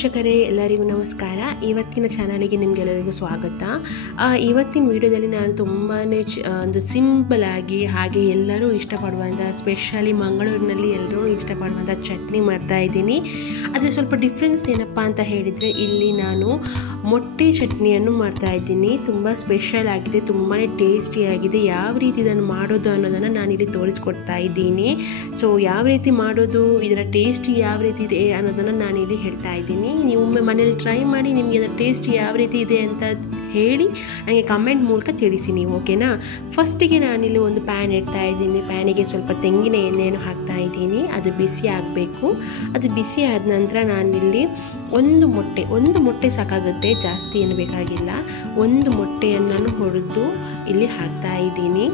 ವೀಕ್ಷಕರೇ ಎಲ್ಲರಿಗೂ ನಮಸ್ಕಾರ. ಇವತ್ತಿನ ಚಾನಲಿಗೆ ನಿಮಗೆಲ್ಲರಿಗೂ ಸ್ವಾಗತ. ಇವತ್ತಿನ ವಿಡಿಯೋದಲ್ಲಿ ನಾನು ತುಂಬಾ ಒಂದು ಸಿಂಪಲ್ ಆಗಿ ಹಾಗೆ ಎಲ್ಲರೂ ಇಷ್ಟಪಡುವಂಥ, ಸ್ಪೆಷಲಿ ಮಂಗಳೂರಿನಲ್ಲಿ ಎಲ್ಲರೂ ಇಷ್ಟಪಡುವಂಥ ಚಟ್ನಿ ಮಾಡ್ತಾ ಇದ್ದೀನಿ. ಆದರೆ ಸ್ವಲ್ಪ ಡಿಫ್ರೆನ್ಸ್ ಏನಪ್ಪ ಅಂತ ಹೇಳಿದರೆ, ಇಲ್ಲಿ ನಾನು ಮೊಟ್ಟೆ ಚಟ್ನಿಯನ್ನು ಮಾಡ್ತಾ ಇದ್ದೀನಿ. ತುಂಬ ಸ್ಪೆಷಲ್ ಆಗಿದೆ, ತುಂಬಾ ಟೇಸ್ಟಿಯಾಗಿದೆ. ಯಾವ ರೀತಿ ಇದನ್ನು ಮಾಡೋದು ಅನ್ನೋದನ್ನು ನಾನಿಲ್ಲಿ ತೋರಿಸ್ಕೊಡ್ತಾ ಇದ್ದೀನಿ. ಸೊ ಯಾವ ರೀತಿ ಮಾಡೋದು, ಇದರ ಟೇಸ್ಟ್ ಯಾವ ರೀತಿ ಇದೆ ಅನ್ನೋದನ್ನು ನಾನಿಲ್ಲಿ ಹೇಳ್ತಾ ಇದ್ದೀನಿ. ನೀವು ಒಮ್ಮೆ ಮನೇಲಿ ಟ್ರೈ ಮಾಡಿ, ನಿಮಗೆ ಅದರ ಟೇಸ್ಟ್ ಯಾವ ರೀತಿ ಇದೆ ಅಂತ ಹೇಳಿ ನನಗೆ ಕಮೆಂಟ್ ಮೂಲಕ ತಿಳಿಸಿ ನೀವು, ಓಕೆನಾ? ಫಸ್ಟಿಗೆ ನಾನಿಲ್ಲಿ ಒಂದು ಪ್ಯಾನ್ ಇಡ್ತಾ ಇದ್ದೀನಿ. ಪ್ಯಾನಿಗೆ ಸ್ವಲ್ಪ ತೆಂಗಿನ ಎಣ್ಣೆಯನ್ನು ಹಾಕ್ತಾ ಇದ್ದೀನಿ. ಅದು ಬಿಸಿ ಆಗಬೇಕು. ಅದು ಬಿಸಿ ಆದ ನಂತರ ನಾನಿಲ್ಲಿ ಒಂದು ಮೊಟ್ಟೆ ಸಾಕಾಗುತ್ತೆ, ಜಾಸ್ತಿ ಏನು ಬೇಕಾಗಿಲ್ಲ. ಒಂದು ಮೊಟ್ಟೆಯನ್ನು ಹೊಡೆದು ಇಲ್ಲಿ ಹಾಕ್ತಾ ಇದ್ದೀನಿ.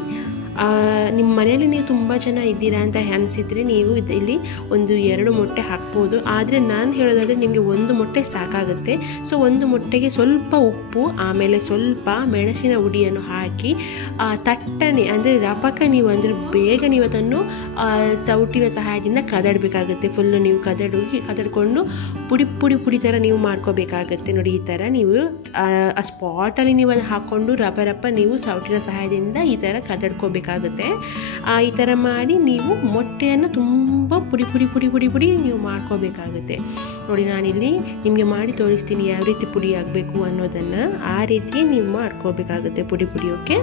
ನಿಮ್ಮ ಮನೆಯಲ್ಲಿ ನೀವು ತುಂಬ ಜನ ಇದ್ದೀರಾ ಅಂತ ಅನಿಸಿದರೆ ನೀವು ಇಲ್ಲಿ 1-2 ಮೊಟ್ಟೆ ಹಾಕ್ಬೋದು. ಆದರೆ ನಾನು ಹೇಳೋದಾದರೆ ನಿಮಗೆ ಒಂದು ಮೊಟ್ಟೆ ಸಾಕಾಗುತ್ತೆ. ಸೊ ಒಂದು ಮೊಟ್ಟೆಗೆ ಸ್ವಲ್ಪ ಉಪ್ಪು, ಆಮೇಲೆ ಸ್ವಲ್ಪ ಮೆಣಸಿನ ಹುಡಿಯನ್ನು ಹಾಕಿ ತಟ್ಟನೆ ಅಂದರೆ ರಪಕ ನೀವು ಅಂದರೆ ಬೇಗ ನೀವು ಅದನ್ನು ಸೌಟಿನ ಸಹಾಯದಿಂದ ಕದಡಬೇಕಾಗುತ್ತೆ. ಫುಲ್ಲು ನೀವು ಕದಡ್ಕೊಂಡು ಪುಡಿ ಥರ ನೀವು ಮಾಡ್ಕೋಬೇಕಾಗತ್ತೆ. ನೋಡಿ, ಈ ಥರ ನೀವು ಆ ಸ್ಪಾಟಲ್ಲಿ ನೀವು ಅದು ಹಾಕ್ಕೊಂಡು ರಪ ನೀವು ಸೌಟಿನ ಸಹಾಯದಿಂದ ಈ ಥರ ಕದಡ್ಕೋಬೇಕು ಆಗುತ್ತೆ. ಈ ಥರ ಮಾಡಿ ನೀವು ಮೊಟ್ಟೆಯನ್ನು ತುಂಬ ಪುಡಿ ನೀವು ಮಾಡ್ಕೋಬೇಕಾಗುತ್ತೆ. ನೋಡಿ, ನಾನಿಲ್ಲಿ ನಿಮಗೆ ಮಾಡಿ ತೋರಿಸ್ತೀನಿ ಯಾವ ರೀತಿ ಪುಡಿ ಆಗಬೇಕು ಅನ್ನೋದನ್ನು. ಆ ರೀತಿ ನೀವು ಮಾಡ್ಕೋಬೇಕಾಗುತ್ತೆ ಪುಡಿ. ಓಕೆ,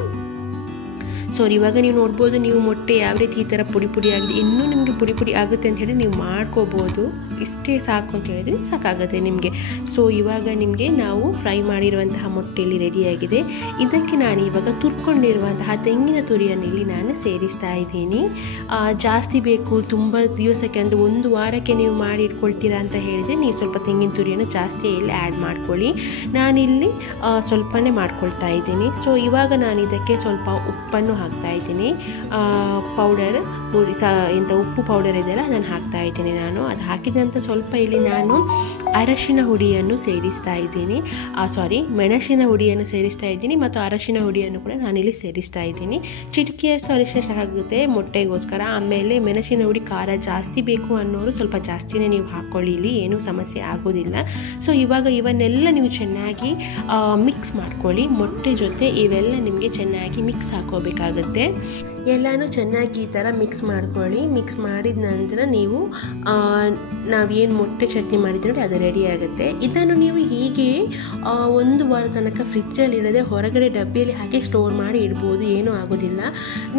ಸೊ ಇವಾಗ ನೀವು ನೋಡ್ಬೋದು, ನೀವು ಮೊಟ್ಟೆ ಯಾವ ರೀತಿ ಈ ಥರ ಪುಡಿ ಆಗಿದೆ. ಇನ್ನೂ ನಿಮಗೆ ಪುಡಿ ಆಗುತ್ತೆ ಅಂತ ಹೇಳಿ ನೀವು ಮಾಡ್ಕೋಬೋದು. ಇಷ್ಟೇ ಸಾಕು ಅಂತ ಹೇಳಿದರೆ ಸಾಕಾಗುತ್ತೆ ನಿಮಗೆ. ಸೊ ಇವಾಗ ನಿಮಗೆ ನಾವು ಫ್ರೈ ಮಾಡಿರುವಂತಹ ಮೊಟ್ಟೆಯಲ್ಲಿ ರೆಡಿಯಾಗಿದೆ. ಇದಕ್ಕೆ ನಾನು ಇವಾಗ ತುರ್ಕೊಂಡಿರುವಂತಹ ತೆಂಗಿನ ತುರಿಯನ್ನು ಇಲ್ಲಿ ನಾನು ಸೇರಿಸ್ತಾ ಇದ್ದೀನಿ. ಜಾಸ್ತಿ ಬೇಕು, ತುಂಬ ದಿವಸಕ್ಕೆ ಅಂದರೆ 1 ವಾರಕ್ಕೆ ನೀವು ಮಾಡಿ ಇಟ್ಕೊಳ್ತೀರಾ ಅಂತ ಹೇಳಿದರೆ ನೀವು ಸ್ವಲ್ಪ ತೆಂಗಿನ ತುರಿಯನ್ನು ಜಾಸ್ತಿ ಇಲ್ಲಿ ಆ್ಯಡ್ ಮಾಡ್ಕೊಳ್ಳಿ. ನಾನಿಲ್ಲಿ ಸ್ವಲ್ಪನೇ ಮಾಡ್ಕೊಳ್ತಾ ಇದ್ದೀನಿ. ಸೊ ಇವಾಗ ನಾನು ಇದಕ್ಕೆ ಸ್ವಲ್ಪ ಉಪ್ಪನ್ನು ಹಾಕ್ತಾ ಇದ್ದೀನಿ. ಪೌಡರ್ ಇಂಥ ಉಪ್ಪು ಪೌಡರ್ ಇದೆಯಲ್ಲ, ಅದನ್ನು ಹಾಕ್ತಾ ಇದ್ದೀನಿ ನಾನು. ಅದು ಹಾಕಿದಂಥ ಸ್ವಲ್ಪ ಇಲ್ಲಿ ನಾನು ಅರಶಿನ ಹುಡಿಯನ್ನು ಸೇರಿಸ್ತಾ ಇದ್ದೀನಿ. ಮೆಣಸಿನ ಹುಡಿಯನ್ನು ಸೇರಿಸ್ತಾ ಇದ್ದೀನಿ ಮತ್ತು ಅರಶಿನ ಹುಡಿಯನ್ನು ಕೂಡ ನಾನಿಲ್ಲಿ ಸೇರಿಸ್ತಾ ಇದ್ದೀನಿ. ಚಿಟಿಕೆಯಷ್ಟು ಅರಿಶಿನ ಸಾಕಾಗುತ್ತೆ ಮೊಟ್ಟೆಗೋಸ್ಕರ. ಆಮೇಲೆ ಮೆಣಸಿನ ಹುಡಿ ಖಾರ ಜಾಸ್ತಿ ಬೇಕು ಅನ್ನೋರು ಸ್ವಲ್ಪ ಜಾಸ್ತಿನೇ ನೀವು ಹಾಕ್ಕೊಳ್ಳಿ, ಇಲ್ಲಿ ಏನೂ ಸಮಸ್ಯೆ ಆಗೋದಿಲ್ಲ. ಸೊ ಇವಾಗ ಇವನ್ನೆಲ್ಲ ನೀವು ಚೆನ್ನಾಗಿ ಮಿಕ್ಸ್ ಮಾಡ್ಕೊಳ್ಳಿ. ಮೊಟ್ಟೆ ಜೊತೆ ಇವೆಲ್ಲ ನಿಮಗೆ ಚೆನ್ನಾಗಿ ಮಿಕ್ಸ್ ಹಾಕೋಬೇಕಾಗುತ್ತೆ. ಎಲ್ಲನೂ ಚೆನ್ನಾಗಿ ಈ ಥರ ಮಿಕ್ಸ್ ಮಾಡ್ಕೊಳ್ಳಿ. ಮಿಕ್ಸ್ ಮಾಡಿದ ನಂತರ ನೀವು ನಾವೇನು ಮೊಟ್ಟೆ ಚಟ್ನಿ ಮಾಡಿದ್ರೆ ನೋಡಿ, ಅದು ರೆಡಿ ಆಗುತ್ತೆ. ಇದನ್ನು ನೀವು ಹೀಗೆ 1 ವಾರ ತನಕ ಫ್ರಿಜ್ಜಲ್ಲಿ ಇಡದೆ ಹೊರಗಡೆ ಡಬ್ಬಿಯಲ್ಲಿ ಹಾಕಿ ಸ್ಟೋರ್ ಮಾಡಿ ಇಡ್ಬೋದು, ಏನೂ ಆಗೋದಿಲ್ಲ.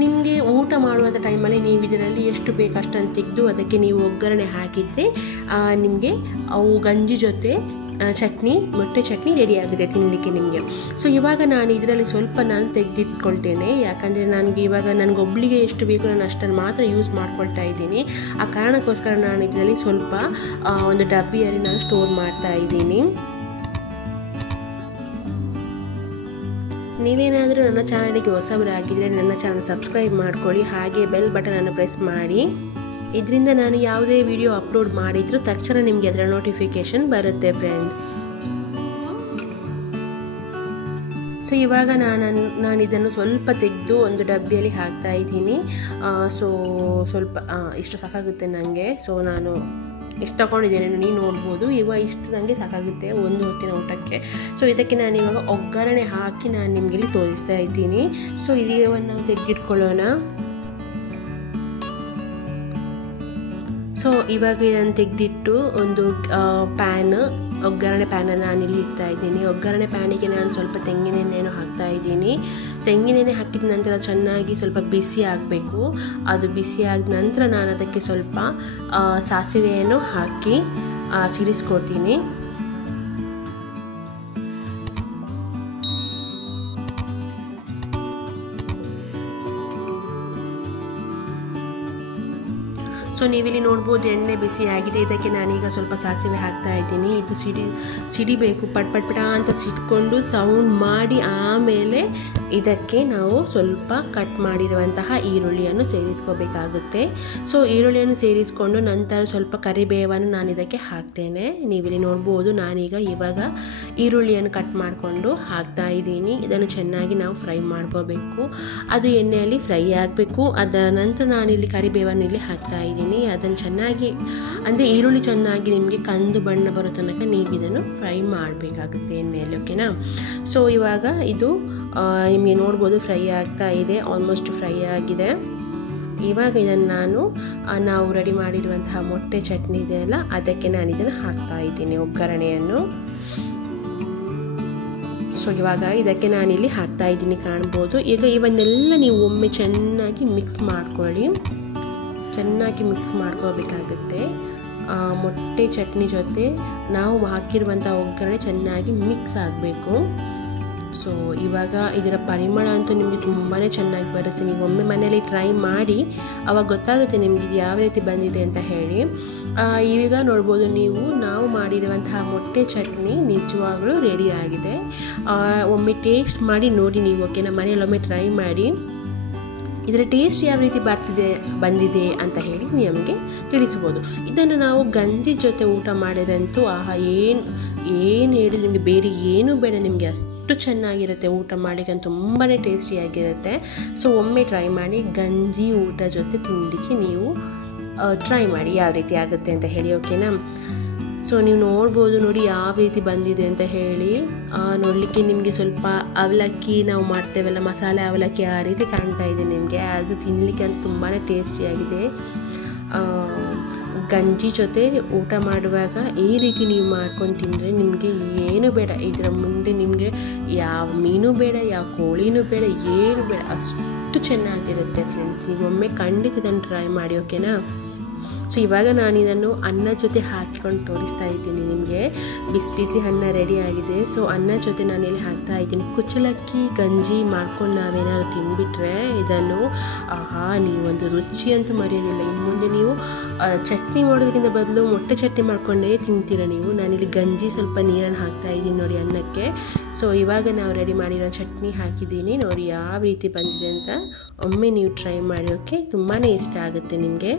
ನಿಮಗೆ ಊಟ ಮಾಡುವಂಥ ಟೈಮಲ್ಲಿ ನೀವು ಇದರಲ್ಲಿ ಎಷ್ಟು ಬೇಕು ಅಷ್ಟನ್ನು ತೆಗೆದು ಅದಕ್ಕೆ ನೀವು ಒಗ್ಗರಣೆ ಹಾಕಿದರೆ ನಿಮಗೆ ಅವು ಗಂಜಿ ಜೊತೆ ಮೊಟ್ಟೆ ಚಟ್ನಿ ರೆಡಿ ಆಗುತ್ತೆ ತಿನ್ನಲಿಕ್ಕೆ ನಿಮಗೆ. ಸೊ ಇವಾಗ ನಾನು ಇದರಲ್ಲಿ ಸ್ವಲ್ಪ ತೆಗೆದಿಟ್ಕೊಳ್ತೇನೆ. ಯಾಕಂದರೆ ನನಗೊಬ್ಳಿಗೆ ಎಷ್ಟು ಬೇಕು ನಾನು ಅಷ್ಟನ್ನು ಮಾತ್ರ ಯೂಸ್ ಮಾಡ್ಕೊಳ್ತಾ ಇದ್ದೀನಿ. ಆ ಕಾರಣಕ್ಕೋಸ್ಕರ ನಾನು ಇದರಲ್ಲಿ ಸ್ವಲ್ಪ ಒಂದು ಡಬ್ಬಿಯಲ್ಲಿ ನಾನು ಸ್ಟೋರ್ ಮಾಡ್ತಾ ಇದ್ದೀನಿ. ನೀವೇನಾದರೂ ನನ್ನ ಚಾನಲಿಗೆ ಹೊಸಬರಾಗಿದ್ದರೆ ನನ್ನ ಚಾನಲ್ ಸಬ್ಸ್ಕ್ರೈಬ್ ಮಾಡ್ಕೊಳ್ಳಿ, ಹಾಗೆ ಬೆಲ್ ಬಟನನ್ನು ಪ್ರೆಸ್ ಮಾಡಿ. ಇದರಿಂದ ನಾನು ಯಾವುದೇ ವಿಡಿಯೋ ಅಪ್ಲೋಡ್ ಮಾಡಿದರೂ ತಕ್ಷಣ ನಿಮಗೆ ಅದರ ನೋಟಿಫಿಕೇಷನ್ ಬರುತ್ತೆ ಫ್ರೆಂಡ್ಸ್. ಸೊ ಇವಾಗ ನಾನು ಇದನ್ನು ಸ್ವಲ್ಪ ತೆಗೆದು ಒಂದು ಡಬ್ಬಿಯಲ್ಲಿ ಹಾಕ್ತಾ ಇದ್ದೀನಿ. ಸೊ ಸ್ವಲ್ಪ ಇಷ್ಟು ಸಾಕಾಗುತ್ತೆ ನನಗೆ. ಸೊ ನಾನು ಇಷ್ಟು ತಗೊಂಡಿದ್ದೇನೆ, ನೀವು ನೋಡ್ಬೋದು. ಇವಾಗ ಇಷ್ಟು ನನಗೆ ಸಾಕಾಗುತ್ತೆ ಒಂದು ಹೊತ್ತಿನ ಊಟಕ್ಕೆ. ಸೊ ಇದಕ್ಕೆ ನಾನು ಇವಾಗ ಒಗ್ಗರಣೆ ಹಾಕಿ ನಾನು ನಿಮಗೆ ಇಲ್ಲಿ ತೋರಿಸ್ತಾ ಇದ್ದೀನಿ. ಸೊ ಇದನ್ನು ನಾವು ತೆಗೆದಿಟ್ಕೊಳ್ಳೋಣ. ಸೊ ಇವಾಗ ಇದನ್ನು ತೆಗೆದಿಟ್ಟು ಒಂದು ಒಗ್ಗರಣೆ ಪ್ಯಾನನ್ನು ನಾನಿಲ್ಲಿ ಇಡ್ತಾ ಇದ್ದೀನಿ. ಒಗ್ಗರಣೆ ಪ್ಯಾನಿಗೆ ನಾನು ಸ್ವಲ್ಪ ತೆಂಗಿನೆಣ್ಣೆಯನ್ನು ಹಾಕ್ತಾ ಇದ್ದೀನಿ. ತೆಂಗಿನೆಣ್ಣೆ ಹಾಕಿದ ನಂತರ ಚೆನ್ನಾಗಿ ಸ್ವಲ್ಪ ಬಿಸಿ ಆಗಬೇಕು. ಅದು ಬಿಸಿ ಆದ ನಂತರ ನಾನು ಅದಕ್ಕೆ ಸ್ವಲ್ಪ ಸಾಸಿವೆಯನ್ನು ಹಾಕಿ ಸಿಡಿಸ್ಕೊಡ್ತೀನಿ. ಸೊ ನೀವಿಲ್ಲಿ ನೋಡ್ಬೋದು, ಎಣ್ಣೆ ಬಿಸಿ ಆಗಿದೆ. ಇದಕ್ಕೆ ನಾನೀಗ ಸ್ವಲ್ಪ ಸಾಸಿವೆ ಹಾಕ್ತಾ ಇದ್ದೀನಿ. ಇದು ಸಿಡಿಬೇಕು, ಪಟ್ ಅಂತ ಸಿಟ್ಕೊಂಡು ಸೌಂಡ್ ಮಾಡಿ ಆಮೇಲೆ ಇದಕ್ಕೆ ನಾವು ಸ್ವಲ್ಪ ಕಟ್ ಮಾಡಿರುವಂತಹ ಈರುಳ್ಳಿಯನ್ನು ಸೇರಿಸ್ಕೋಬೇಕಾಗುತ್ತೆ. ಸೊ ಈರುಳ್ಳಿಯನ್ನು ಸೇರಿಸ್ಕೊಂಡು ನಂತರ ಸ್ವಲ್ಪ ಕರಿಬೇವನ್ನು ನಾನು ಇದಕ್ಕೆ ಹಾಕ್ತೇನೆ. ನೀವಿಲ್ಲಿ ನೋಡ್ಬೋದು, ಇವಾಗ ಈರುಳ್ಳಿಯನ್ನು ಕಟ್ ಮಾಡಿಕೊಂಡು ಹಾಕ್ತಾ ಇದ್ದೀನಿ. ಇದನ್ನು ಚೆನ್ನಾಗಿ ನಾವು ಫ್ರೈ ಮಾಡ್ಕೋಬೇಕು. ಅದು ಎಣ್ಣೆಯಲ್ಲಿ ಫ್ರೈ ಆಗಬೇಕು. ಅದರ ನಂತರ ನಾನಿಲ್ಲಿ ಕರಿಬೇವನ್ನು ಇಲ್ಲಿ ಹಾಕ್ತಾ ಇದ್ದೀನಿ. ಅದನ್ನು ಚೆನ್ನಾಗಿ ಅಂದರೆ ಈರುಳ್ಳಿ ಚೆನ್ನಾಗಿ ನಿಮಗೆ ಕಂದು ಬಣ್ಣ ಬರೋ ತನಕ ನೀವು ಇದನ್ನು ಫ್ರೈ ಮಾಡಬೇಕಾಗುತ್ತೆ ಎಣ್ಣೆಯಲ್ಲಿ, ಓಕೆನಾ. ಸೊ ಇವಾಗ ಇದು ನಿಮಗೆ ನೋಡ್ಬೋದು ಫ್ರೈ ಆಗ್ತಾ ಇದೆ, ಆಲ್ಮೋಸ್ಟ್ ಫ್ರೈ ಆಗಿದೆ. ಇವಾಗ ಇದನ್ನು ನಾವು ರೆಡಿ ಮಾಡಿರುವಂತಹ ಮೊಟ್ಟೆ ಚಟ್ನಿ ಇದೆಯಲ್ಲ, ಅದಕ್ಕೆ ನಾನು ಇದನ್ನು ಹಾಕ್ತಾ ಇದ್ದೀನಿ, ಒಗ್ಗರಣೆಯನ್ನು. ಸೊ ಇವಾಗ ಇದಕ್ಕೆ ನಾನಿಲ್ಲಿ ಹಾಕ್ತಾ ಇದ್ದೀನಿ, ಕಾಣ್ಬೋದು. ಈಗ ಇವನ್ನೆಲ್ಲ ನೀವು ಒಮ್ಮೆ ಚೆನ್ನಾಗಿ ಮಿಕ್ಸ್ ಮಾಡ್ಕೊಳ್ಳಿ. ಚೆನ್ನಾಗಿ ಮಿಕ್ಸ್ ಮಾಡ್ಕೋಬೇಕಾಗುತ್ತೆ. ಮೊಟ್ಟೆ ಚಟ್ನಿ ಜೊತೆ ನಾವು ಹಾಕಿರುವಂಥ ಒಗ್ಗರಣೆ ಚೆನ್ನಾಗಿ ಮಿಕ್ಸ್ ಆಗಬೇಕು. ಸೊ ಇವಾಗ ಇದರ ಪರಿಮಳ ಅಂತೂ ನಿಮಗೆ ತುಂಬಾ ಚೆನ್ನಾಗಿ ಬರುತ್ತೆ. ನೀವು ಒಮ್ಮೆ ಮನೆಯಲ್ಲಿ ಟ್ರೈ ಮಾಡಿ, ಆವಾಗ ಗೊತ್ತಾಗುತ್ತೆ ನಿಮಗೆ ಇದು ಯಾವ ರೀತಿ ಬಂದಿದೆ ಅಂತ ಹೇಳಿ. ಈಗ ನೋಡ್ಬೋದು ನೀವು, ನಾವು ಮಾಡಿರುವಂತಹ ಮೊಟ್ಟೆ ಚಟ್ನಿ ನಿಜವಾಗ್ಲೂ ರೆಡಿ ಆಗಿದೆ. ಒಮ್ಮೆ ಟೇಸ್ಟ್ ಮಾಡಿ ನೋಡಿ ನೀವು, ಓಕೆನಾ. ಮನೆಯಲ್ಲಿ ಒಮ್ಮೆ ಟ್ರೈ ಮಾಡಿ ಇದರ ಟೇಸ್ಟ್ ಯಾವ ರೀತಿ ಬಂದಿದೆ ಅಂತ ಹೇಳಿ ನಮಗೆ ತಿಳಿಸ್ಬೋದು. ಇದನ್ನು ನಾವು ಗಂಜಿ ಜೊತೆ ಊಟ ಮಾಡಿದಂತೂ ಏನು ಹೇಳಿ ನಿಮಗೆ ಬೇರೆ ಏನೂ ಬೇಡ, ನಿಮಗೆ ಅಷ್ಟು ಚೆನ್ನಾಗಿರುತ್ತೆ. ಊಟ ಮಾಡಿಕಂತ ತುಂಬಾ ಟೇಸ್ಟಿಯಾಗಿರುತ್ತೆ. ಸೊ ಒಮ್ಮೆ ಟ್ರೈ ಮಾಡಿ, ಗಂಜಿ ಊಟ ಜೊತೆ ತಿನ್ನಲಿಕ್ಕೆ ನೀವು ಟ್ರೈ ಮಾಡಿ ಯಾವ ರೀತಿ ಆಗುತ್ತೆ ಅಂತ ಹೇಳಿ, ಓಕೆನಾ. ಸೊ ನೀವು ನೋಡ್ಬೋದು ನೋಡಿ ಯಾವ ರೀತಿ ಬಂದಿದೆ ಅಂತ ಹೇಳಿ. ನೋಡಲಿಕ್ಕೆ ನಿಮಗೆ ಸ್ವಲ್ಪ ಅವಲಕ್ಕಿ ನಾವು ಮಾಡ್ತೇವಲ್ಲ, ಮಸಾಲೆ ಅವಲಕ್ಕಿ, ಆ ರೀತಿ ಕಾಣ್ತಾ ಇದೆ ನಿಮಗೆ. ಅದು ತಿನ್ನಲಿಕ್ಕೆ ಅಂತ ತುಂಬಾ ಟೇಸ್ಟಿಯಾಗಿದೆ. ಗಂಜಿ ಜೊತೆ ಊಟ ಮಾಡುವಾಗ ಈ ರೀತಿ ನೀವು ಮಾಡ್ಕೊಂಡು ತಿಂದರೆ ನಿಮಗೆ ಏನು ಬೇಡ, ಇದರ ಮುಂದೆ ನಿಮಗೆ ಯಾವ ಮೀನು ಬೇಡ, ಯಾವ ಕೋಳಿನೂ ಬೇಡ, ಏನು ಬೇಡ, ಅಷ್ಟು ಚೆನ್ನಾಗಿರುತ್ತೆ ಫ್ರೆಂಡ್ಸ್. ನೀವು ಒಮ್ಮೆ ಖಂಡಿತ ಇದನ್ನು ಟ್ರೈ ಮಾಡಿ, ಓಕೆನಾ. ಸೊ ಇವಾಗ ನಾನು ಇದನ್ನು ಅನ್ನ ಜೊತೆ ಹಾಕಿಕೊಂಡು ತೋರಿಸ್ತಾ ಇದ್ದೀನಿ ನಿಮಗೆ. ಬಿಸಿ ಬಿಸಿ ಅನ್ನ ರೆಡಿ ಆಗಿದೆ. ಸೊ ಅನ್ನ ಜೊತೆ ನಾನಿಲ್ಲಿ ಹಾಕ್ತಾ ಇದ್ದೀನಿ. ಕುಚ್ಚಲಕ್ಕಿ ಗಂಜಿ ಮಾಡ್ಕೊಂಡು ನಾವೇನಾದ್ರು ತಿಂದುಬಿಟ್ರೆ ಇದನ್ನು ನೀವೊಂದು ರುಚಿ ಅಂತೂ ಮರೆಯೋದಿಲ್ಲ. ಇನ್ನು ಮುಂದೆ ನೀವು ಚಟ್ನಿ ಮಾಡೋದಕ್ಕಿಂತ ಬದಲು ಮೊಟ್ಟೆ ಚಟ್ನಿ ಮಾಡ್ಕೊಂಡೇ ತಿಂತೀರ ನೀವು. ನಾನಿಲ್ಲಿ ಗಂಜಿ ಸ್ವಲ್ಪ ನೀರನ್ನು ಹಾಕ್ತಾ ಇದ್ದೀನಿ ನೋಡಿ ಅನ್ನಕ್ಕೆ. ಸೊ ಇವಾಗ ನಾವು ರೆಡಿ ಮಾಡಿರೋ ಚಟ್ನಿ ಹಾಕಿದ್ದೀನಿ ನೋಡಿ ಯಾವ ರೀತಿ ಬಂದಿದೆ ಅಂತ. ಒಮ್ಮೆ ನೀವು ಟ್ರೈ ಮಾಡಿ, ಓಕೆ. ತುಂಬಾ ಇಷ್ಟ ಆಗುತ್ತೆ ನಿಮಗೆ.